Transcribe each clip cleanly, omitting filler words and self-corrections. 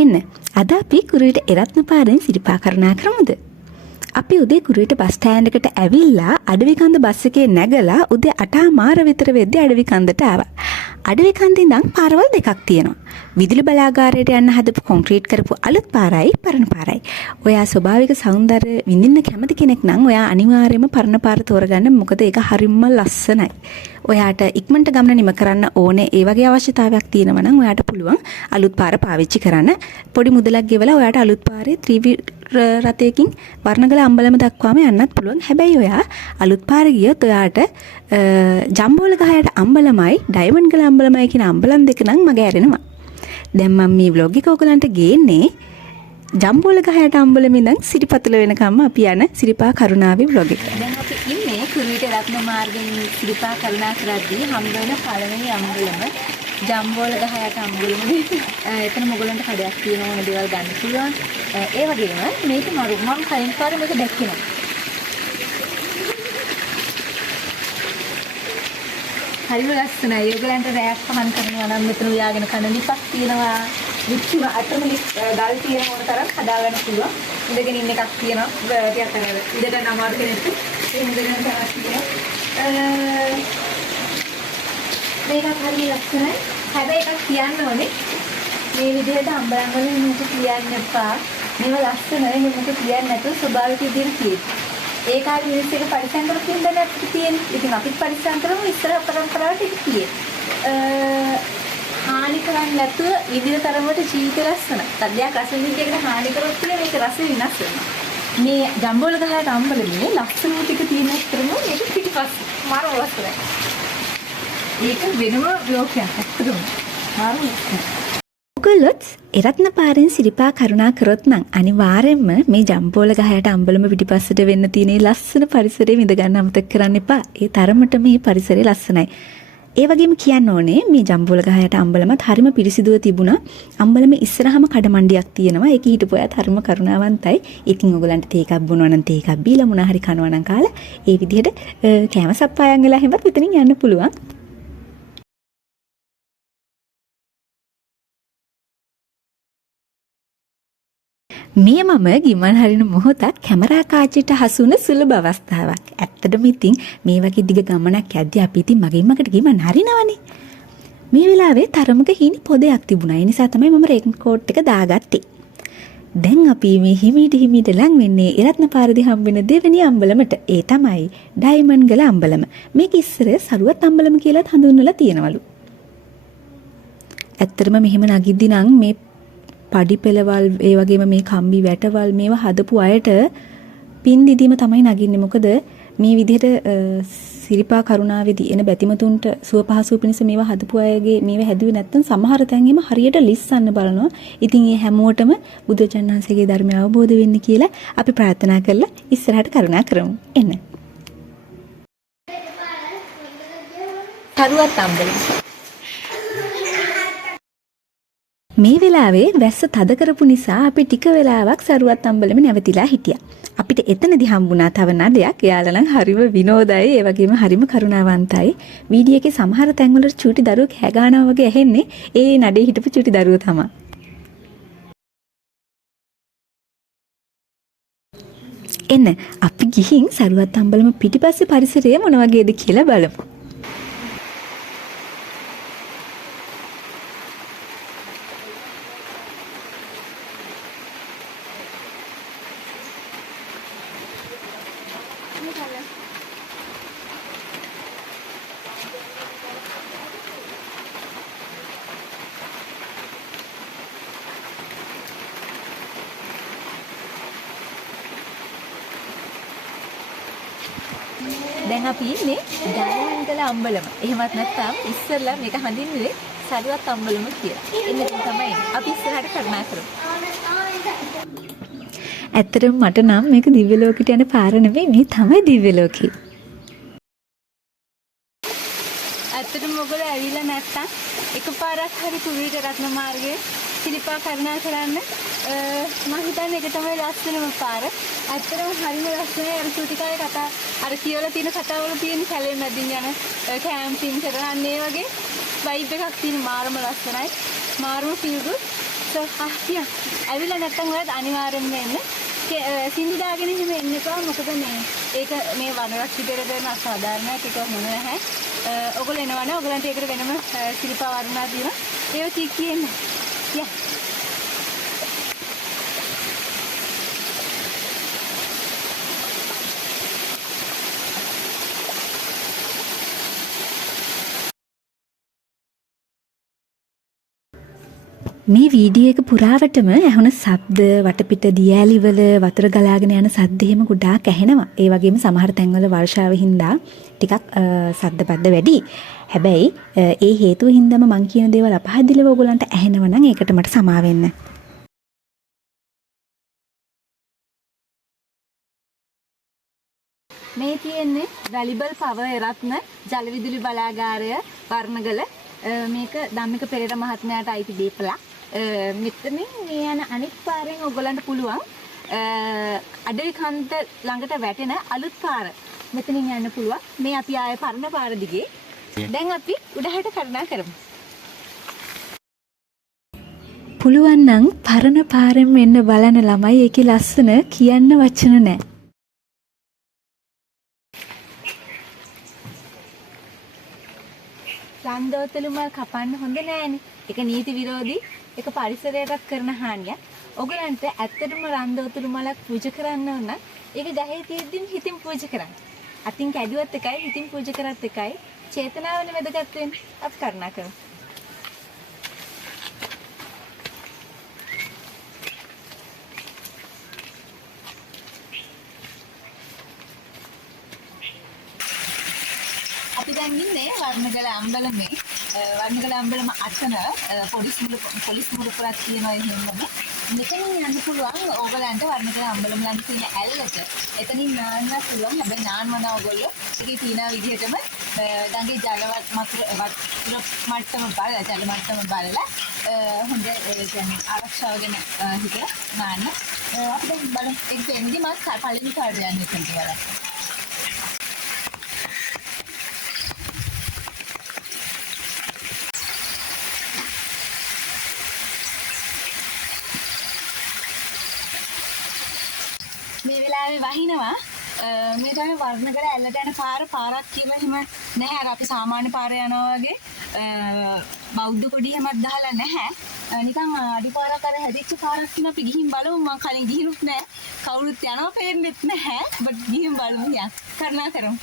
එන්න අද අපි කුරුවිට එරත්න පාරෙන් සිරිපා කරුණා කරමුද? අපි උදේ කුරුවිට බස් ස්ටෑන්ඩ් එකට ඇවිල්ලා අඩවි කන්ද බස් එකේ නැගලා උදේ 8:00 විතර වෙද්දී අඩවි කන්දට ආවා. අඩවි කන්දේ ඉඳන් පාරවල් දෙකක් තියෙනවා. විදුලි බලාගාරයට යන්න හදපු කොන්ක්‍රීට් කරපු අලුත් පාරයි පරණ පාරයි. ඔයා ස්වභාවික సౌందර්ය විඳින්න කැමති කෙනෙක් නම් ඔයා අනිවාර්යයෙන්ම පරණ පාර තෝරගන්න. මොකද ඒක හරිම ලස්සනයි. ඔයාට ඉක්මනට ගමන නිම කරන්න ඕනේ ඒ වගේ අවශ්‍යතාවයක් තියෙනවා නම් ඔයාට පුළුවන් අලුත් පාර පාවිච්චි කරන්න. පොඩි මුදලක් ගෙවලා ඔයාට අලුත් පාරේ රථයකින් වර්ණගල අම්බලම දක්වාම යන්නත් පුළුවන්. හැබැයි ඔයා අලුත් පාරේ ගියොත් ඔයාට ජම්බෝල ගහයට අම්බලමයි ඩයමන්ඩ් ගල අම්බලමයි කියන අම්බලම් දෙක නම් මග ඇරෙනවා. දැන් මම මේ vlog එක ඔයගලන්ට ගේන්නේ ජම්බෝල ගහයට අම්බලම ඉඳන් සිරිපතල වෙනකම්ම අපි යන සිරිපා කරුණාවේ vlog එක. දැන් අපි ඉන්නේ කුරුවිට රත්න මාර්ගයෙන් සිරිපා කරුණා කරද්දී හම්බ වෙන පළවෙනි අම්බලම ජම්බෝල ගහයට අම්බලම. එතන මොගලන්ට කඩයක් තියෙන ඕන දේවල් ගන්න පුළුවන්. ඒ වගේම මේක මම කලින් පාරේ මේක දැක්කේ. හරිම ලස්සනයි. ඔයගලන්ට රෑක් පහන් කරනවා නම් මෙතන උයාගෙන කන ලිපක් තියෙනවා. විච්චුම අතම ගල් තියෙන ඕන තරම් හදාගන්න පුළුවන්. ඉඳගෙන ඉන්න එකක් තියෙනවා. ටිකක් අර ඉඳගෙන අමාරු කෙනෙක්ට ඒ ඉඳගෙන තරක් තියෙනවා. මේකත් හරිය ලස්සනයි. හැබැයි එකක් කියන්න ඕනේ. මේ විදිහට අම්බලම් වලින් මොකද කියන්න එපා. මේව ලස්සනයි. මොකද කියන්නේ නැතුව ස්වභාවික විදිහට තියෙන්නේ. ඒ කාලේ මිනිස් එක පරිසම් කරලා තියෙනදනේ අපිට තියෙන්නේ. ඉතින් අපිත් පරිසම් කරමු ඉස්සර පරම්පරාවට ඒක තියෙන්නේ. හානි කරන්නේ නැතුව විවිධ තරමට ජීවිත ලස්සන. සද්දයක් රස විඳින්නේකට හානි කරොත් මේක රස වෙනස් වෙනවා. මේ ජම්බෝල ගහට අම්බලමේ ලස්සන ටික තියෙන උත්තරම මේක පිටිපස්ස. මාර ලස්සනයි. ඒක වෙනම ලෝකයක් ඇත්තටම. මාර ලස්සනයි. ඔයගොල්ලොත් එරත්න පාරෙන් සිරිපා කරුණා කරොත් නම් අනිවාර්යයෙන්ම මේ ජම්බෝල ගහයට අම්බලම පිටිපස්සට වෙන්න තියෙන ලස්සන පරිසරය විඳ ගන්න අමතක කරන්න එපා. ඒ තරමට මේ පරිසරය ලස්සනයි. ඒ වගේම කියන්න ඕනේ මේ ජම්බෝල ගහයට අම්බලමත් හරිම පිරිසිදුව තිබුණා. අම්බලම ඉස්සරහම කඩමණ්ඩියක් තියෙනවා. ඒක හිටපු අයත් හරිම කරුණාවන්තයි. ඉතින් ඔයගලන්ට තේ එකක් බොනවා නම් තේ එකක් බීලා මොනවා හරි කනවා නම් කාලා ඒ විදිහට කෑම සප්පායන් වෙලා හැමත් මෙතනින් යන්න පුළුවන්. මේ මම ගිමන් හරින මොහොතක් කැමරා කාචයට හසු වුණ සුළු අවස්ථාවක්. ඇත්තටම ඉතින් මේ වගේ දිග ගමනක් යද්දී අපි ඉතින් මගෙන් මකට ගිමන් හරිනවනේ. මේ වෙලාවේ තරමක හීනි පොදයක් තිබුණා. ඒ නිසා තමයි මම රේන් කෝට් එක දාගත්තේ. දැන් අපි මේ හිමීට ලං වෙන්නේ එරත්න පාරදී හම්බ වෙන දෙවෙනි අම්බලමට. ඒ තමයි ඩයමන්ඩ් ගල අම්බලම. මේක ඉස්සර සරුවත් අම්බලම කියලාත් හඳුන්වලා තියෙනවලු. ඇත්තටම මෙහෙම නගිද්දි නම් මේ පඩි පෙළවල් ඒ වගේම මේ කම්බි වැටවල් මේවා හදපු අයට පින් දීදීම තමයි නගින්නේ. මොකද මේ විදිහට සිරිපා කරුණාවේදී එන බැතිමතුන්ට සුව පහසු පිණිස මේවා හදපු අයගේ මේවා හැදුවේ නැත්නම් සමහර තැන්ගෙම හරියට ලිස්සන්න බලනවා. ඉතින් මේ හැමෝටම බුදුචාන් වහන්සේගේ ධර්මය අවබෝධ වෙන්න කියලා අපි ප්‍රාර්ථනා කරලා ඉස්සරහට කරුණා කරමු. එන්න. තරුවත් අම්බලම මේ වෙලාවේ වැස්ස තද කරපු නිසා අපි ටික වෙලාවක් සරුවත් අම්බලෙම නැවතිලා හිටියා. අපිට එතනදී හම්බුණා තව නඩයක්. එයාලා නම් හරිම විනෝදයි, ඒ වගේම හරිම කරුණාවන්තයි. වීඩියෝ එකේ සමහර තැන්වල චූටි දරුවෙක් හැගානවා වගේ ඇහෙන්නේ ඒ නඩේ හිටපු චූටි දරුවෝ තමයි. එන්න අපි ගිහින් සරුවත් අම්බලම පිටිපස්සේ පරිසරය මොන වගේද කියලා බලමු. දැන් අපි ඉන්නේ ඩයමන්ඩ් ගල අම්බලම. එහෙමත් නැත්නම් ඉස්සෙල්ලා මේක හඳින්නේ සරුවත් අම්බලම කියලා. එන්න තමයි අපි ඉස්සරහට කරුණා කරමු. ඇත්තටම මට නම් මේක දිව්‍ය ලෝකෙට යන පාර නෙවෙයි, මේ තමයි දිව්‍ය ලෝකේ. ඇත්තටම ඔයගොල්ලෝ ඇවිල්ලා නැත්තම් එකපාරක් හරි කුරුවිට රත්න මාර්ගයේ සිරිපා කරුණා කරන්න. මම හිතන්නේ ඒක තමයි ලස්සනම පාර. ඇත්තටම හරිම ලස්සනයි. අර චූටි කාලේ කතා අර කියලා තියෙන කතාවල තියෙන කැලේ මැදින් යන කැම්පින් කරන ඒ වගේ වයිබ් එකක් තියෙන මාරම ලස්සනයි. මාරම ෆීල් ගුඩ්. So, තියා. ඇවිල්ලා නැත්තම් ඔයාලා අනිවාර්යෙන්ම එන්න. සින්දු දාගෙන එහෙම එන්න එපා. මොකද ඒක මේ වනරක්ෂිතයට කරන අසාධාරණයක් ඒක මොන නැහැ. ඔයගොල්ලෝ එනවනේ. ඔයගලන්ට ඒකට වෙනම සිරිපා වර්ණනා දිනවා. ඒව ටික කියන්න. තියා. මේ වීඩියෝ එක පුරාවටම ඇහුණ ශබ්ද වටපිට දියඇලිවල වතුර ගලාගෙන යන සද්ද එහෙම ගොඩාක් ඇහෙනවා. ඒ වගේම සමහර තැන්වල වර්ෂාව හින්දා ටිකක් සද්ද පද්ද වැඩි. හැබැයි ඒ හේතුව හින්දාම මං කියන දේවල් අපහදිලිව ඔයගොල්ලන්ට ඇහෙනවා නම් ඒකට මට සමා වෙන්න. මේ තියෙන්නේ වැලිබල් පවර් එරත්න ජල විදුලි බලාගාරය වර්ණගල. මේක ධම්මික පෙරේර මහත්මයාට අයිති දීපලක්. මෙතනින් මේ යන අනිත් පාරෙන් ඔයගොල්ලන්ට පුළුවන් අඩවි කන්ද ළඟට වැටෙන අලුත් පාර මෙතනින් යන්න පුළුවන්. මේ අපි ආයේ පරණ පාර දිගේ. දැන් අපි උඩහට කරුණා කරමු. පුළුවන් නම් පරණ පාරෙන් මෙන්න බලන ළමයි ඒකේ ලස්සන කියන්න වචන නැහැ. ලන්දෝතලු මල් කපන්න හොඳ නෑනේ. ඒක නීති විරෝධී. ඒක පරිසරයටත් කරන හානියක්. ඔයගලන්ට ඇත්තටම ලන්දෝතලු මලක් පූජා කරන්න ඕන නම් ඒක ගහේ තියෙද්දිම හිතින් පූජා කරන්න. අතින් කැඩුවත් එකයි හිතින් පූජා කරත් එකයි. චේතනාවනේ වැදගත් වෙන්නේ. අපි කරුණා කරමු. අපි දැන් ඉන්නේ වර්ණගල අම්බලමේ. වර්ණගල අම්බලම අතන පොලිස් මුරුපුරක් තියෙනවා එහෙමම. මෙතනින් යන්න පුළුවන් ඕගලන්ට වර්ණගල අම්බලම ළඟ තියෙන ඇල්ලට. එතනින් නාන්න පුළුවන්. හැබැයි නාන්නවන ඕගොල්ලෝ ඒකේ තියෙන විදිහටම ගඟේ ජල මට්ටම බලලා හොඳ කියන්නේ ආරක්ෂාව ගැන හිතලා නාන්න. අපි දැන් බලමු ඒක වෙන්නේ මම පළවෙනි කාර්යය යන්නේ එතනට බලන්න. මේ වෙලාවේ වහිනවා මේ තමයි වර්ණගල ඇල්ලට යන පාරක් කියලා එහෙම නැහැ. අර අපි සාමාන්‍ය පාර යනවා වගේ බෞද්ධ කොඩි හැමක් දාලා නැහැ. නිකන් අඩිපාරක් අර හැදිච්ච පාරක් කියන අපි ගිහින් බලමු. මම කලින් ගිහිනුත් නැහැ. කවුරුත් යනවා පේන්නෙත් නැහැ. බට් ගිහින් බලමු යා. කරුණා කරමු.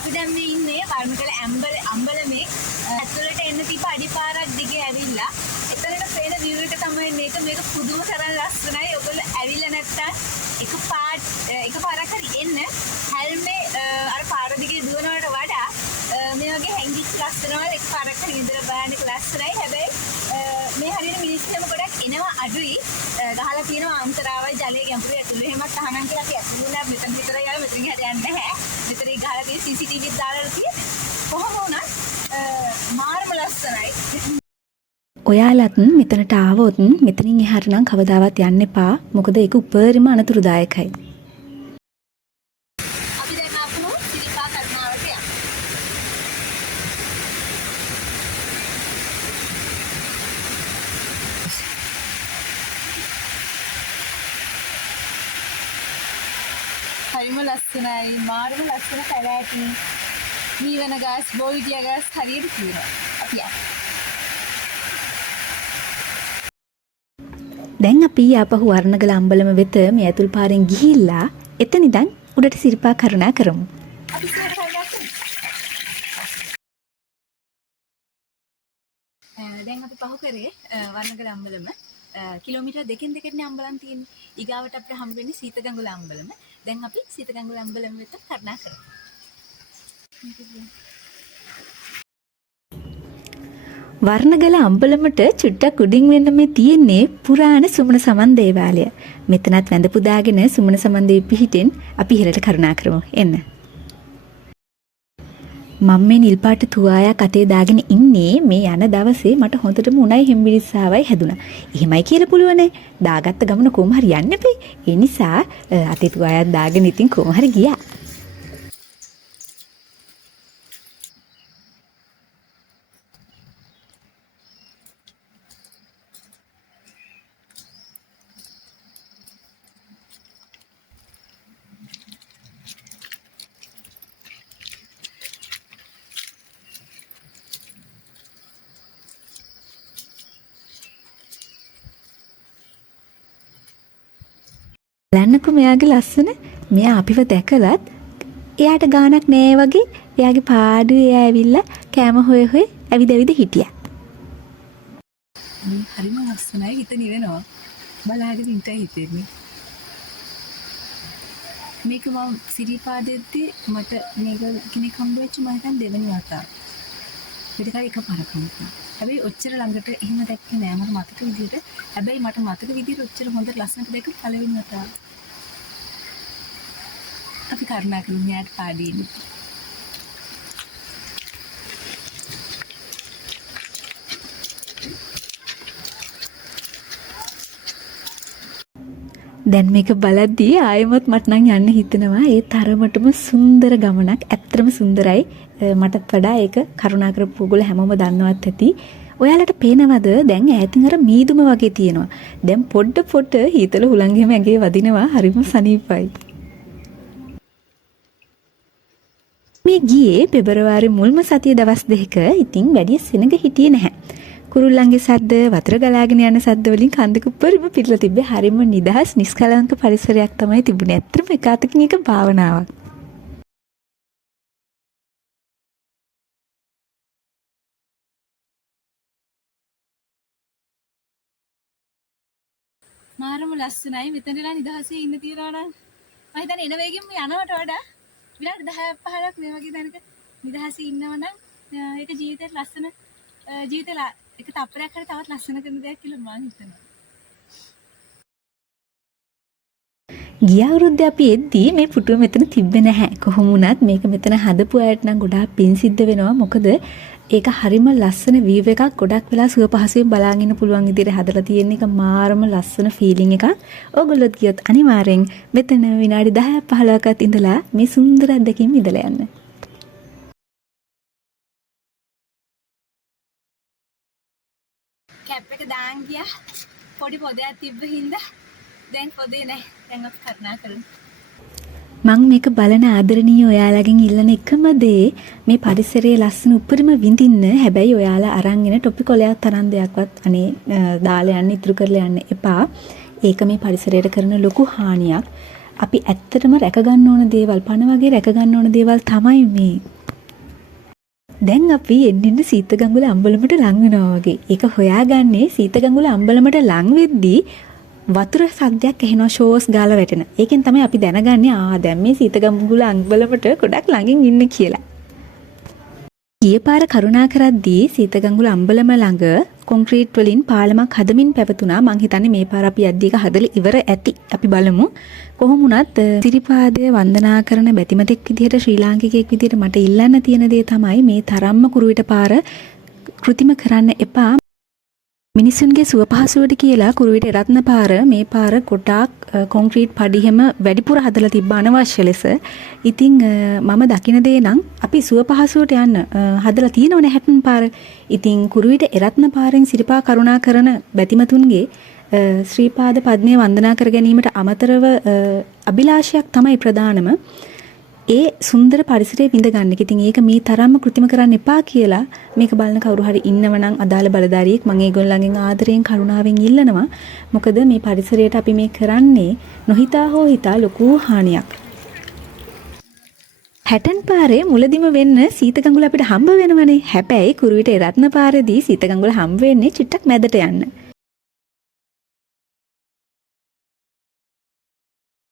අපි දැන් මේ ඉන්නේ වර්ණගල අම්බලමේ ඇතුළට එන්න තිබ්බ අඩිපාරක් දිගේ ඇවිල්ලා එතනට පේන view එක තමයි මේක පුදුම තරම් ලස්සනයි. ඔයගොල්ලෝ ඇවිල්ලා නැත්තම් එකපාරක් හරි එන්න හැල්මේ අර පාර දිගේ දුවනවට වඩා මේ වගේ හැංගිච්ච ලස්සනවල එකපාරක් හරි ඉඳලා බලන්න ලස්සනයි. හැබැයි මේ හරියට මිනිස්සුම ගොඩක් එනවා අඩුයි. ගහලා තියෙනවා අන්තරාවයි ජලයේ ගැඹුරු ඇතුළේ එහෙමත් අහනම් කියලා අපි ඇතුළේ වුණා මෙතන විතරයි යන්නේ මෙතනින් හරියන්නේ නැහැ. මෙතන ගහලා තියෙන CCTV දාලා තියෙන්නේ. කොහොම වුණත් මාර්ම ලස්සනයි. ඔයාලත් මෙතනට ආවොත් මෙතනින් එහාට නම් කවදාවත් යන්න එපා. මොකද ඒක උපරිම අනතුරුදායකයි. අපි දැන් ආපු සිරිපා කරුණාවට යමු. හරිම ලස්සනයි. මාර්ම ලස්සන කැලෑටි. මීවන ගස්, බෝවිඩියා ගස් හරියට තියෙනවා. අපි යමු. දැන් අපි ආපහු වර්ණගල අම්බලම වෙත මේ ඇතුල් පාරෙන් ගිහිල්ලා එතන ඉඳන් උඩට සිරිපා කරුණා කරමු. දැන් අපි පහු කරේ වර්ණගල අම්බලම කිලෝමීටර් දෙකෙන් දෙකටනේ අම්බලම් තියෙන්නේ. ඊගාවට අපිට හම්බ වෙන්නේ සීතගංගුල අම්බලම. දැන් අපි සීතගංගුල අම්බලම වෙත කරුණා කරමු. වර්ණගල අම්බලමට චුට්ටක් උඩින් වෙන්න මේ තියෙන්නේ පුරාණ සුමන සමන් දේවාලය. මෙතනත් වැඳ පුදාගෙන සුමන සමන් දේවි පිහිටෙන් අපි ඉහළට කරුණා කරමු. එන්න. මම මේ නිල් පාට තුවායක් අතේ දාගෙන ඉන්නේ මේ යන දවසේ මට හොඳටම උණයි හෙම්බිරිස්සාවයි හැදුනා. එහෙමයි කියලා පුළුවනේ. දාගත්ත ගමන කොහොම හරි යන්න එපේ. ඒ නිසා අතේ තුවායක් දාගෙන ඉතින් කොහොම හරි ගියා. බලන්නකෝ මෙයාගේ ලස්සන. මෙයා අපිව දැකලත් එයාට ගානක් නෑ වගේ එයාගේ පාඩුවේ එයා ඇවිල්ලා කෑම හොය හොය ඇවිද හිටියා. හරිම ලස්සනයි හිත නිවෙනවා. බලහරි වින්ටයි හිතෙන්නේ. මේක මම සිරිපාදෙද්දී මට මේක කෙනෙක් හම්බ වෙච්ච මම හිතන් දෙවෙනි වතාව. පිටකයි එකපාරක් හම්බුනා. හැබැයි ඔච්චර ළඟට එහෙම දැක්කේ නෑ මට මතක විදියට. හැබැයි මට මතක විදියට ඔච්චර හොඳ ලස්සනට දැක්ක පළවෙනි වතාව. අපි කරුණා කරමු යාට පාඩින්න. දැන් මේක බලද්දී ආයෙමත් මට නම් යන්න හිතෙනවා. ඒ තරමටම සුන්දර ගමනක්. ඇත්තටම සුන්දරයි. මටත් වඩා ඒක කරුණා කරපු ඔයගොල්ලෝ හැමෝම දන්නවත් ඇති. ඔයාලට පේනවද දැන් ඈතින් අර මීදුම වගේ තියෙනවා. දැන් පොඩ හීතල හුලංගෙම ඇඟේ වදිනවා. හරිම සනීපයි. මේ ගියේ පෙබරවාරි මුල්ම සතියේ දවස් දෙකක. ඉතින් වැඩි සෙනඟ හිටියේ නැහැ. කුරුල්ලන්ගේ සද්ද, වතුර ගලාගෙන යන සද්ද වලින් කන්දක උඩරිම පිරලා තිබ්බේ. හරිම නිදහස් නිස්කලංක පරිසරයක් තමයි තිබුණේ. ඇත්තටම එක අතකින් එක භාවනාවක්. මාරම ලස්සනයි මෙතනලා නිදහසේ ඉන්න තියනවා නම් මම හිතන්නේ එන වේගෙම යනවට වඩා විනාඩි 10ක් 15ක් මේ වගේ දැනක නිදහසේ ඉන්නව නම් ඒක ජීවිතේට ලස්සන ජීවිතේ එක තප්පරයක් හරි තවත් ලස්සන කරන දෙයක් කියලා මම හිතනවා. ගිය අවුරුද්දේ අපි එද්දී මේ පුටුව මෙතන තිබ්බේ නැහැ. කොහොම වුණත් මේක මෙතන හදපු අයට නම් ගොඩාක් පින් සිද්ධ වෙනවා. මොකද ඒක හරිම ලස්සන වීව් එකක්. ගොඩක් වෙලා සුව පහසුවෙන් බලාගෙන ඉන්න පුළුවන් විදිහට හදලා තියෙන එක මාරම ලස්සන ෆීලිං එකක්. ඕගොල්ලොත් ගියොත් අනිවාර්යෙන් මෙතන විනාඩි 10ක් 15ක්වත් ඉඳලා මේ සුන්දර අත්දැකීම් ඉඳලා යන්න. කැප් එක දාන් ගියා. පොඩි පොදයක් තිබ්බ හින්දා දැන් පොදේ නැහැ. දැන් අපි කරුණා කරමු. මම මේක බලන ආදරණීය ඔයාලගෙන් ඉල්ලන එකම දේ මේ පරිසරයේ ලස්සන උපරිම විඳින්න. හැබැයි ඔයාලා අරන් එන ටොපි කොලයක් තරම් දෙයක්වත් අනේ දාලා යන්න ඉතුරු කරලා යන්න එපා. ඒක මේ පරිසරයට කරන ලොකු හානියක්. අපි ඇත්තටම රැක ගන්න ඕන දේවල්, පණ වගේ රැක ගන්න ඕන දේවල් තමයි මේ. දැන් අපි එන්න සීතගංගුල අම්බලමට ලං වෙනවා වගේ. ඒක හොයාගන්නේ සීතගංගුල අම්බලමට ලං වෙද්දී වතුර සද්දයක් ඇහෙනවා ෂෝස් ගාලා වැටෙන. ඒකෙන් තමයි අපි දැනගන්නේ දැන් මේ සීතගංගුල අම්බලමට ගොඩක් ළඟින් ඉන්න කියලා. ගිය පාර කරුණා කරද්දී සීතගංගුල අම්බලම ළඟ කොන්ක්‍රීට් වලින් පාලමක් හදමින් පැවතුණා. මං හිතන්නේ මේ පාර අපි යද්දී ඒක හදලා ඉවර ඇති. අපි බලමු. කොහොම වුණත් සිරිපාදය වන්දනා කරන බැතිමතෙක් විදිහට ශ්‍රී ලාංකිකයෙක් විදිහට මට ඉල්ලන්න තියෙන දේ තමයි මේ තරම්ම කුරුවිට පාර කෘතිම කරන්න එපා. මිනිසුන්ගේ සුව පහසුවට කියලා කුරුවිට රත්න පාර මේ පාර ගොඩාක් කොන්ක්‍රීට් පඩි හැම වැඩිපුර හදලා තිබ්බ අනවශ්‍ය ලෙස. ඉතින් මම දකින දේ නම් අපි සුව පහසුවට යන්න හදලා තියෙනවනේ හැටන් පාර. ඉතින් කුරුවිට රත්න පාරෙන් සිරිපා කරුණා කරන බැතිමතුන්ගේ ශ්‍රීපාද පද්මය වන්දනා කර ගැනීමට අමතරව අභිලාෂයක් තමයි ප්‍රධානම. ඒ සුන්දර පරිසරයේ විඳ ගන්න. ඉතින් ඒක මේ තරම්ම කෘතිම කරන්න එපා කියලා මේක බලන කවුරු හරි ඉන්නවනම් අදාළ බලධාරියෙක් මම ඒගොල්ලන්ගෙන් ආදරයෙන් කරුණාවෙන් ඉල්ලනවා. මොකද මේ පරිසරයට අපි මේ කරන්නේ නොහිතා හෝ හිතා ලොකු හානියක්. හැටන් පාරේ මුලදිම වෙන්න සීතගංගුල අපිට හම්බ වෙනවනේ. හැබැයි කුරුවිට රත්න පාරේදී සීතගංගුල හම්බ වෙන්නේ චුට්ටක් මැදට යන්න.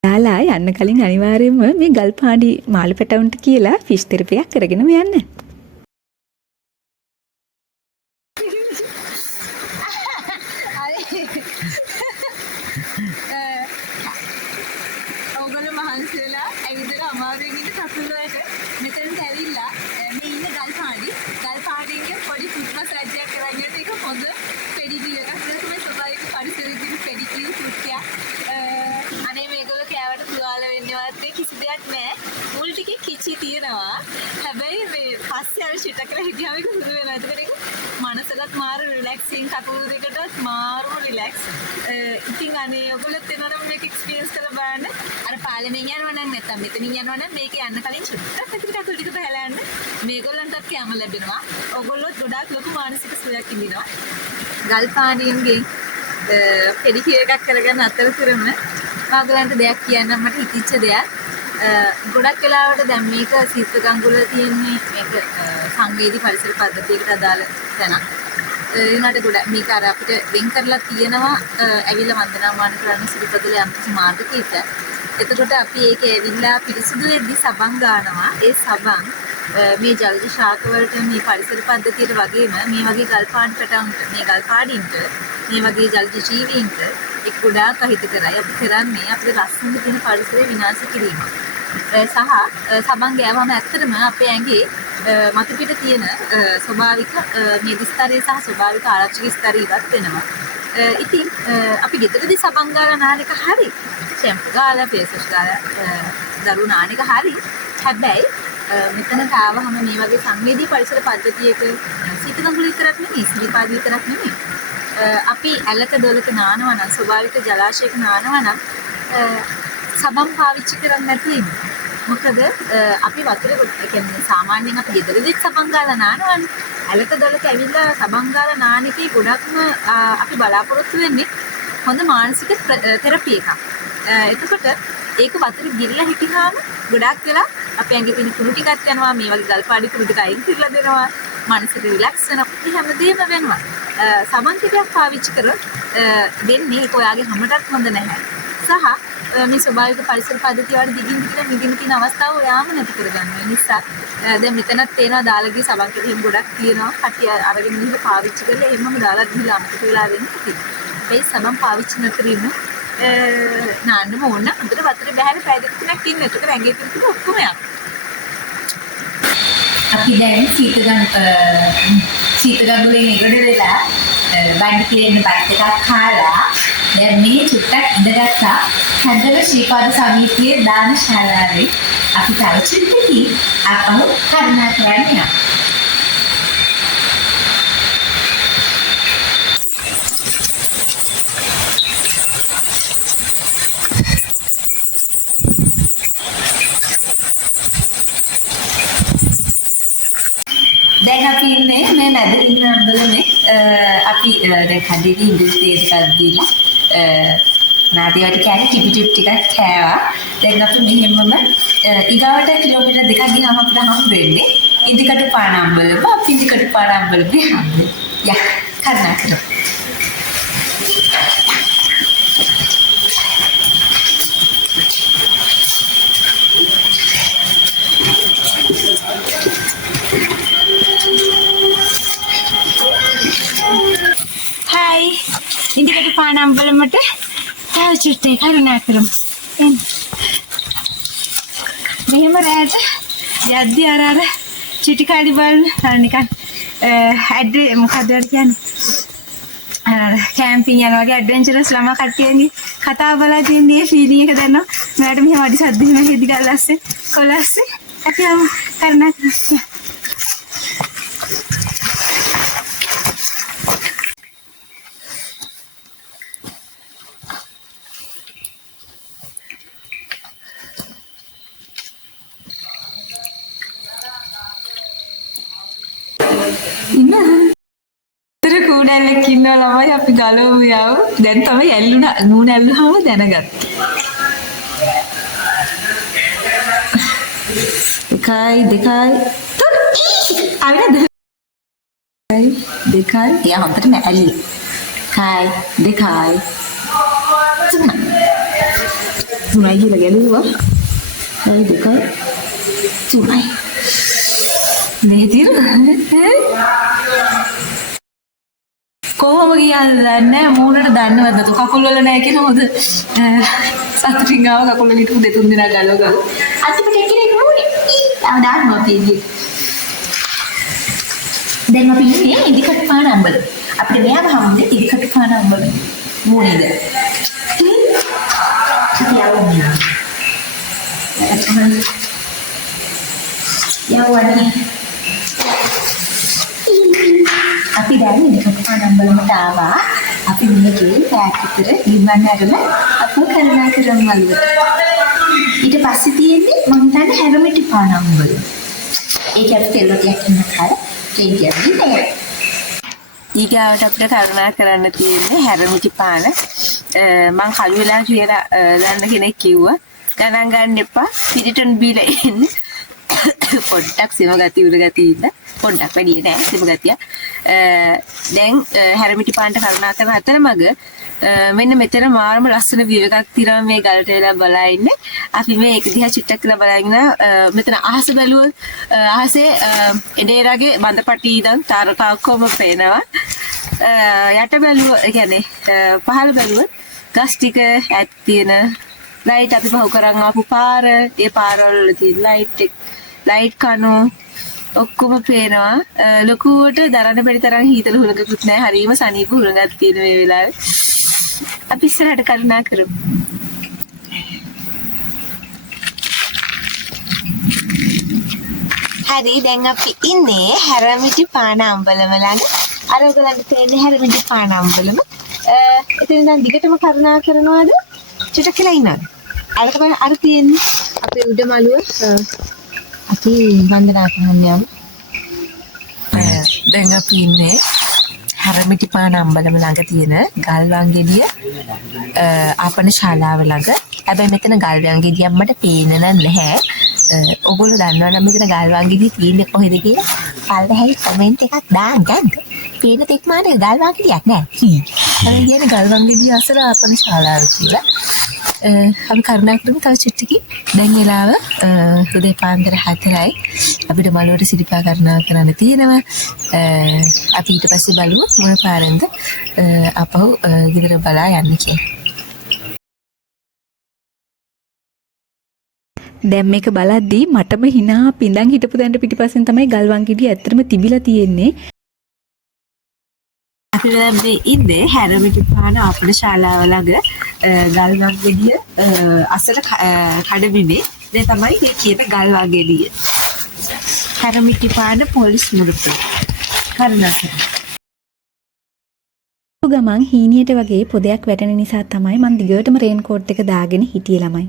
යාලා යන්න කලින් අනිවාර්යයෙන්ම මේ ගල්පාඩි මාළු පැටවුන්ට කියලා ෆිෂ් තෙරපියක් කරගෙනම යන්න. සුළුවට මෙතනට ඇවිල්ලා මේ ඉන්න ගල්පාඩියේ පොඩි ෆුට්බෝල් රැජ්‍යයක් කරගෙන ඒක හොඳ පෙඩිගිරි එකක් තමයි ස්වභාවික පරිසරයේ තියෙන පෙඩිගිරි ෆුට්ටියක්. අනේ මේගොල්ලෝ කෑවට තුවාල වෙන්නේවත් කිසි දෙයක් නැහැ. මුල් ටිකේ කිචි තියෙනවා. හැබැයි මේ පස්සේ අර ෂිට කරලා හිටියාම ඒක සුදු වෙනවා. ඒක මනසකට මාරු රිලැක්සින් කකුල් දෙකටත් මාරු රිලැක්ස්. ඉතින් අනේ ඔයගොල්ලොත් එනනම් මේක එක්ස්පීරියන්ස් කරලා බලන්න. අර පාලෙමින් යනවා නම් නැත්නම් මෙතනින් යනවා නම් මේක යන්න කලින් චුට්ටක් පිටින් කකුල් ටික බහලා යන්න. මේගොල්ලන්ටත් කැම ලැබෙනවා. ඔයගොල්ලොත් ගොඩාක් ලොකු මානසික සුවයක් විඳිනවා. ගල්පාණියෙන්ගෙන් පෙඩිකියර් එකක් කරගන්න අතරතුරම ඔයගොල්ලන්ට දෙයක් කියන්නම් මට හිතිච්ච දෙයක්. ගොඩක් වෙලාවට දැන් මේක සිත් ගංගුල තියෙන්නේ මේක සංවේදී පරිසර පද්ධතියකට අදාළ තැනක්. ඒ වුණාට ගොඩක් මේක අර අපිට වෙන් කරලා තියෙනවා ඇවිල්ලා වන්දනාමාන කරන්න සිරිපදල යම්කිසි මාර්ග කීපයක්. එතකොට අපි ඒක ඇවිල්ලා පිරිසිදු වෙද්දි සබන් ගන්නවා. ඒ සබන් මේ ජලජ ශාක වලට මේ පරිසර පද්ධතියට වගේම මේ වගේ ගල්පාඩි මේ ගල්පාඩින්ට මේ වගේ ජලජ ජීවීන්ට ඒක ගොඩාක් අහිත කරයි. අපි කරන්නේ අපේ ලස්සන තියෙන පරිසරය විනාශ කිරීම. සහ සබන් ගෑවම ඇත්තටම අපේ ඇඟේ මතු පිට තියෙන ස්වභාවික නියත ස්තරය සහ ස්වභාවික ආරක්ෂක ස්තරය ඉවත් වෙනවා. ඉතින් අපි ගෙදරදී සබන් ගාලා නාන එක හරි. ෂැම්පු ගාලා ෆේස් වොෂ් ගාලා දරු නාන එක හරි. හැබැයි මෙතනට ආවහම මේ වගේ සංවේදී පරිසර පද්ධතියක සීතලඟුල විතරක් නෙමෙයි සිරිපාද විතරක් නෙමෙයි. අපි ඇලක දොලක නානවා නම් ස්වභාවික ජලාශයක නානවා නම් සබන් පාවිච්චි කරන්නේ නැති ඉන්න. මොකද අපි වතුර කියන්නේ සාමාන්‍යයෙන් අපි ගෙදරදීත් සබන් ගාලා නානවනේ. ඇලක දොලක ඇවිල්ලා සබන් ගාලා නාන එකේ ගොඩක්ම අපි බලාපොරොත්තු වෙන්නේ හොඳ මානසික තෙරපි එකක්. එතකොට ඒක වතුර ගිරලා හිටියාම ගොඩක් වෙලා අපේ ඇඟේ තියෙන කුණු ටිකක් යනවා. මේ වගේ ගල්පාඩි කුණු ටික අයින් කරලා දෙනවා. මනසට රිලැක්ස් වෙනවා. ඒ හැමදේම වෙනවා. සබන් ටිකක් පාවිච්චි කරොත් වෙන්නේ ඒක ඔයාගේ හැමදටත් හොඳ නැහැ. සහ මේ ස්වභාවික පරිසර පද්ධතිය වල දිගින් දිගට නිදින් තියෙන අවස්ථාව ඔයාම නැති කරගන්න. ඒ නිසා දැන් මෙතනත් තේනවා දාලගේ සබන් ටික එහෙම ගොඩක් තියෙනවා. කට්ටිය අරගෙන ගිහින් පාවිච්චි කරලා එහෙමම දාලා ගිහිල්ලා අමතක වෙලා වෙන්නේ. ඒ සබන් පාවිච්චි නොකිරීම නාන්නම ඕන. හොඳට වතුර බහැලා පැය දෙකක් තුනක් ඉන්න. එතකොට ඇඟේ තියෙන ටික ඔක්කොම යනවා. අපි දැන් සීතගඟුලෙන් ඉවර වෙලා බණ්ඩි කියන බත් එකක් කාලා දැන් මේ චුට්ටක් ඉඳගත්තා. හැදල ශ්‍රීපාද සමිතියේ දාන ශාලාවේ අපි තව චුට්ටකින් අපහු කරුණා කරන්න යනවා. දැන් අපි ඉන්නේ මේ මැද ඉන්න අම්බලමේ අපි දැන් කඩේදී ඉන්දුස්ට්‍රි එකක් දීලා නාදියට කියන්නේ ටිපි ටිකක් කෑවා. දැන් අපි මෙහෙමම ඊගාවට කිලෝමීටර් දෙකක් ගියාම අපිට හම් වෙන්නේ ඉදිකටු පාන අම්බලම. අපි ඉදිකටු පාන අම්බලමේ හම්බෙන්නේ. යා කරුණාකර. Hai, ini kita panam belum ada. Tahu cerita karena kerem. Ini, ini mereka jadi ada cerita kali bal, ini kan ada mukadir kan camping yang lagi adventurous lama katanya ni kata bala ni feeling kita no, madam yang ada satu ni hedi galase, kolase, tapi am karena දැල්ලක් ඉන්නවා ළමයි අපි ගලවමු යව. දැන් තමයි ඇල්ලුණා නූන ඇල්ලුවාම දැනගත්තා. දෙකයි තුන. ආවිද? දෙකයි. එයා හොඳට නැඇලි. දෙකයි. තුන. තුනයි කියලා ගැලුවා. දෙකයි. තුනයි. මේ දිර කොහොම කියන්නේ දන්නේ මූණට දන්නවද නැතු කකුල් වල නැහැ කියන හොඳ සතුටින් ආව කකුල් වල හිටපු දෙතුන් දෙනා ගලව අන්තිමට එක්කෙනෙක් නෝනේ දාන්න අපි එළියට. දැන් අපි ඉන්නේ ඉදිකට පාන අම්බල. අපිට මෙයා ගහමුද ඉදිකට පාන අම්බල මූණේද. යවන්නේ. අපි දැන් ඉදිකට පාන අම්බලමට ආවා. අපි මේකේ පැයක් විතර ඉවන්න අරලා අපු කරුණා කරමු. ඊට පස්සේ තියෙන්නේ මම හිතන්නේ හැරමිටි පාන අම්බල. ඒක අපි තෙල් ටිකක් ඉන්න කාලේ කියන්නේ ඊගාවට අපිට කරුණා කරන්න තියෙන්නේ හැරමිටි පාන. මං කළු වෙලා කියලා ගන්න කෙනෙක් කිව්වා. ගණන් ගන්න එපා. පිටිටන් බීලා එන්න. පොඩ්ඩක් සෙම ගතිය උඩ ගතිය ඉන්න. පොඩ්ඩක් වැඩි නෑ සෙම ගතිය. දැන් හැරමිටි පානට කරුණා කරන අතරමඟ මෙන්න මෙතන මාරම ලස්සන view එකක් තියෙනවා මේ ගලට වෙලා බලා ඉන්නේ. අපි මේ එක දිහා චුට්ටක් කියලා බලගෙන මෙතන අහස බැලුවොත් අහසේ එඩේරාගේ බඳපටි ඉඳන් තාරකා ඔක්කොම පේනවා. යට බැලුවොත් ඒ කියන්නේ පහළ බැලුවොත් ගස් ටික ඇත් තියෙන ලයිට් අපි පහු කරන් ආපු පාර ඒ පාරවල තියෙන ලයිට් කණු ඔක්කොම පේනවා. ලොකුවට දරන්න බැරි තරම් හීතල හුලඟකුත් නැහැ. හරිම සනීප හුලඟක් තියෙන මේ වෙලාවේ. අපි ඉස්සරහට කරුණා කරමු. හරි දැන් අපි ඉන්නේ හැරමිටි පාන අම්බලම ළඟ. අර ඔයගලන්ට තේන්නේ හැරමිටි පාන අම්බලම. එතන ඉඳන් දිගටම කරුණා කරනවාද? චුට්ටක් කියලා ඉන්නවද? අර තමයි අර තියෙන්නේ. අපේ උඩ මළුව අපි වන්දනා කරන්න යමු. දැන් අපි ඉන්නේ හැරමිටි පාන අම්බලම ළඟ තියෙන ගල්වංගෙඩිය ආපන ශාලාව ළඟ. හැබැයි මෙතන ගල්වංගෙඩියක් මට පේන්නේ නැහැ. ඔයගොල්ලෝ දන්නවනම් මෙතන ගල්වංගෙඩිය තියෙන්නේ කොහෙද කියලා පල්ලෙහායි කමෙන්ට් එකක් දාන්න. පේන තෙක් මානේ ගල්වංගෙඩියක් නෑ. අර කියන්නේ ගල්වංගෙඩිය අසල ආපන ශාලාව කියලා. අපි කරුණා කරමු තව චුට්ටකින්. දැන් වෙලාව උදේ පාන්දර 4යි. අපිට මළුවට සිරිපා කරුණා කරන්න තියෙනවා. අපි ඊට පස්සේ බලමු මොන පාරෙන්ද අපහු ගෙදර බලා යන්න කියලා. දැන් මේක බලද්දී මටම hina පිඳන් හිටපු දැන්ට පිටිපස්සෙන් තමයි ගල්වංගෙඩිය ඇත්තටම තිබිලා තියෙන්නේ. අපි මේ ඉන්නේ හැරමිටි පාන ආපන ශාලාව ළඟ ගල්වංගෙඩිය අසල කඩබිමේ. මේ තමයි මේ කියන ගල්වංගෙඩිය. හැරමිටි පාන පොලිස් මුරුපු. කරුණාකර. ගමන් හීනියට වගේ පොදයක් වැටෙන නිසා තමයි මම දිගටම රේන් කෝට් එක දාගෙන හිටියේ ළමයි.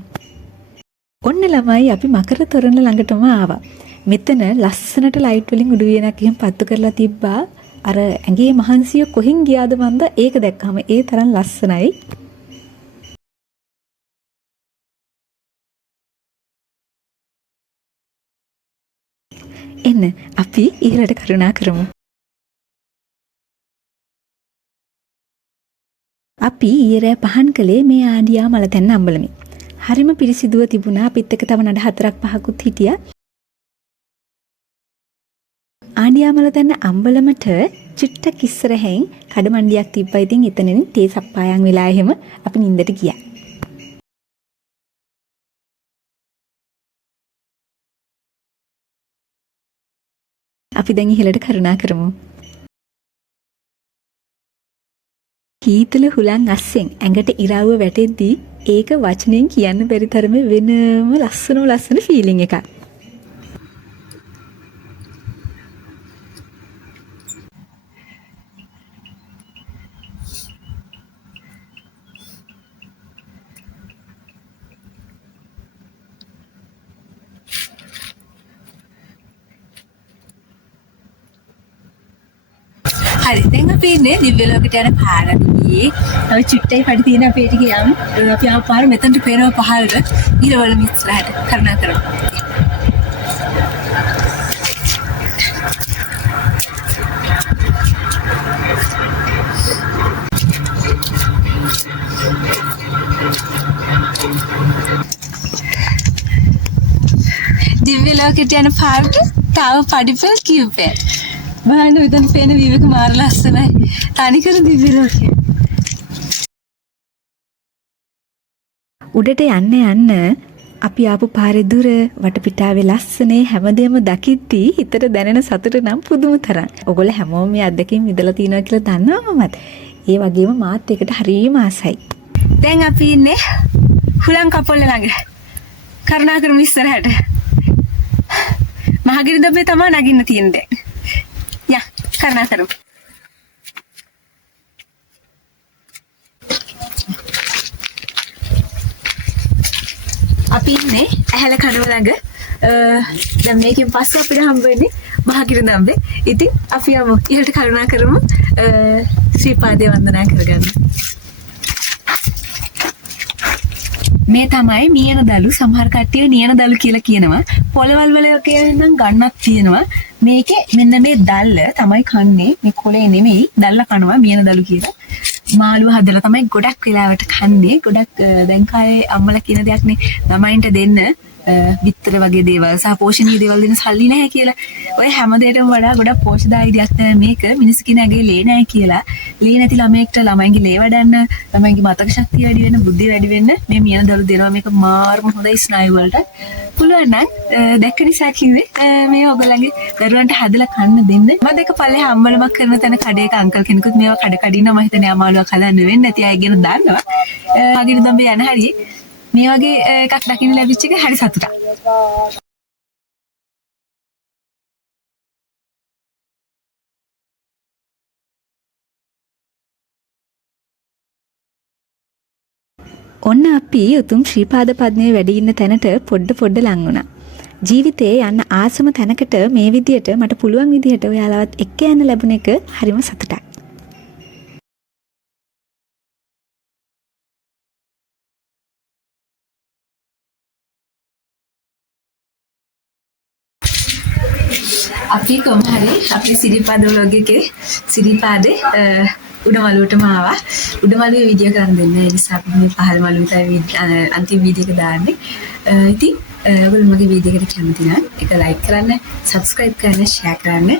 ඔන්න ළමයි අපි මකර තොරණ ළඟටම ආවා. මෙතන ලස්සනට ලයිට් වලින් උඩු වියනක් එහෙම පත්තු කරලා තිබ්බා. අර ඇඟේ මහන්සිය කොහෙන් ගියාද මන්ද ඒක දැක්කම ඒ තරම් ලස්සනයි. එන්න අපි ඉහළට කරුණා කරමු. අපි ඊයේ පහන් කළේ මේ ආඩියා මලතැන්න අම්බලමේ. හරිම පිරිසිදුව තිබුණා. අපිත් එක්ක තව නඩ 4-5කුත් හිටියා. ආඩියා මලතැන්න අම්බලමට චුට්ටක් ඉස්සරහින් කඩමණ්ඩියක් තිබ්බා. ඉතින් එතනින් තේ සප්පායන් වෙලා එහෙම අපි නින්දට ගියා. අපි දැන් ඉහළට කරුණා කරමු. හීතල හුලං අස්සෙන් ඇඟට ඉරාව වැටෙද්දී ඒක වචනෙන් කියන්න බැරි තරමේ වෙනම ලස්සන ෆීලිං එකක්. හරි දැන් අපි ඉන්නේ දිව්‍ය ලෝකයට යන පාරදී. අපි චුට්ටයි පඩි තියෙන අපේ ටික යමු. අපි ආව පාර මෙතනට පේනවා පහළට. ඊළවල මිස්රහට කරුණා කරමු. දිව්‍ය ලෝකයට යන පාරට තව පඩිපෙල් කිව්පේ. බලන්න උදන් පේන view එක මාර ලස්සනයි. තනිකර දිව්‍ය ලෝකය. උඩට යන්න අපි ආපු පාරේ දුර වටපිටාවේ ලස්සනේ හැමදේම දකිද්දී හිතට දැනෙන සතුට නම් පුදුම තරම්. ඔයගොල්ලෝ හැමෝම මේ අත්දැකීම් විඳලා තියෙනවා කියලා දන්නවා මමත්. ඒ වගේම මාත් ඒකට හරියම ආසයි. දැන් අපි ඉන්නේ හුලං කපොල්ල ළඟ. කරුණාකර ඉස්සරහට. මහගිරි දබ්බේ තමයි නගින්න තියෙන්නේ. යා කරුණාකර. අපි ඉන්නේ ඇහැල කනව ළඟ. දැන් මේකෙන් පස්සේ අපිට හම්බ වෙන්නේ මහගිරි දබ්බේ. ඉතින් අපි යමු ඉහළට කරුණාකරමු ශ්‍රී පාදයේ වන්දනා කරගන්න. මේ තමයි නියන දලු. සමහර කට්ටිය නියන දලු කියලා කියනවා. පොළවල් වල නම් ගන්නක් තියෙනවා. මේකේ මෙන්න මේ දැල්ල තමයි කන්නේ. මේ කොලේ නෙමෙයි දැල්ල කනවා නියන දලු කියලා. මාළුව හදලා තමයි ගොඩක් වෙලාවට කන්නේ. ගොඩක් දැන් කාලේ අම්මලා කියන දෙයක් නේ ළමයින්ට දෙන්න විතර වගේ දේවල් සහ පෝෂණීය දේවල් දෙන්න සල්ලි නැහැ කියලා. ඔය හැම දෙයකටම වඩා ගොඩක් පෝෂ්‍යදායී දෙයක් තමයි මේක. මිනිස්සු කියන ඇගේ ලේ නැහැ කියලා. ලේ නැති ළමයෙක්ට ළමයින්ගේ ලේ වඩන්න, ළමයින්ගේ මතක ශක්තිය වැඩි වෙන්න, බුද්ධිය වැඩි වෙන්න මේ මියන දළු දෙනවා. මේක මාර්ම හොඳයි ස්නායු වලට. පුළුවන් නම් දැක්ක නිසා කිව්වේ මේ ඔයගොල්ලන්ගේ දරුවන්ට හදලා කන්න දෙන්න. මම දෙක පල්ලේ හම්බලමක් කරන තැන කඩේක අංකල් කෙනෙකුත් මේවා කඩිනවා. මම හිතන්නේ අමාරුවක් හදන්න වෙන්නේ නැති අය ගැන දන්නවා. අගිරි දම්බේ යන හරියේ මේ වගේ එකක් දකින්න ලැබිච්ච එක හරි සතුටක්. ඔන්න අපි උතුම් ශ්‍රීපාද පද්මයේ වැඩ ඉන්න තැනට පොඩ ලං වුණා. ජීවිතේ යන්න ආසම තැනකට මේ විදියට මට පුළුවන් විදියට ඔයාලවත් එක්ක යන්න ලැබුණ එක හරිම සතුටක්. අපි කොහොම හරි අපේ සිරිපාද vlog එකේ සිරිපාදේ උඩමළුවටම ආවා. උඩමළුවේ වීඩියෝ කරන්න දෙන්නේ. ඒ නිසා අපි මේ පහළ මළුවට අන්තිම වීඩියෝ එක දාන්නේ. ඉතින් ඔයගොල්ලෝ මගේ වීඩියෝ එකට කැමති නම් ඒක ලයික් කරන්න, subscribe කරන්න, share කරන්න.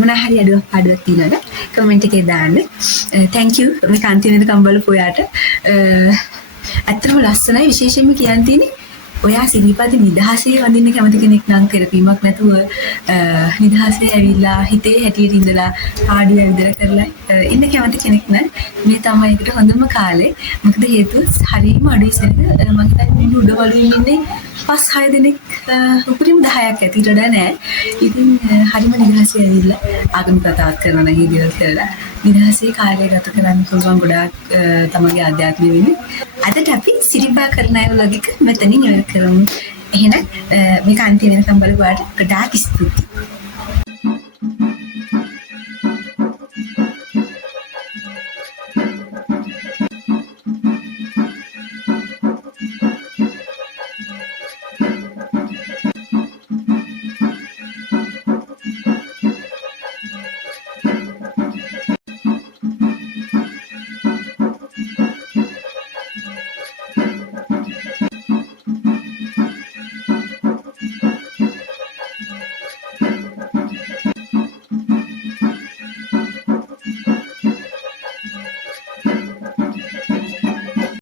මොනවා හරි අඩුවක් පාඩුවක් තියෙනවද comment එකේ දාන්න. thank you මේ අන්තිම වෙනකම් බලපු ඔයාට. ඇත්තටම ලස්සනයි. විශේෂයෙන්ම කියන්න තියෙන්නේ ඔයා සිරිපාදේ නිදහසේ වඳින්න කැමති කෙනෙක් නම් කරපීමක් නැතුව නිදහසේ ඇවිල්ලා හිතේ හැටියට ඉඳලා ආඩිය විතර කරලා ඉන්න කැමති කෙනෙක් නම් මේ තමයි ඒකට හොඳම කාලේ. මොකද හේතුව හරියම අඩුයි සෙනග. මම හිතන්නේ උඩවලුවේ ඉන්නේ 5-6 දෙනෙක් උපරිම 10ක් ඇති ඊට වඩා නෑ. ඉතින් හරියම නිදහසේ ඇවිල්ලා ආගම කතාවක් කරනවා නම් ඒ දේවල් කරලා නිදහසේ කාලය ගත කරන්න පුළුවන් ගොඩාක් තමගේ ආධ්‍යාත්මය වෙන්නේ. අදට අපි සිරිපා කරන අය vlog එක මෙතනින් ඉවර කරමු. එහෙනම් මේක අන්තිම වෙනකම් බලපුවාට ගොඩාක් ස්තුතියි.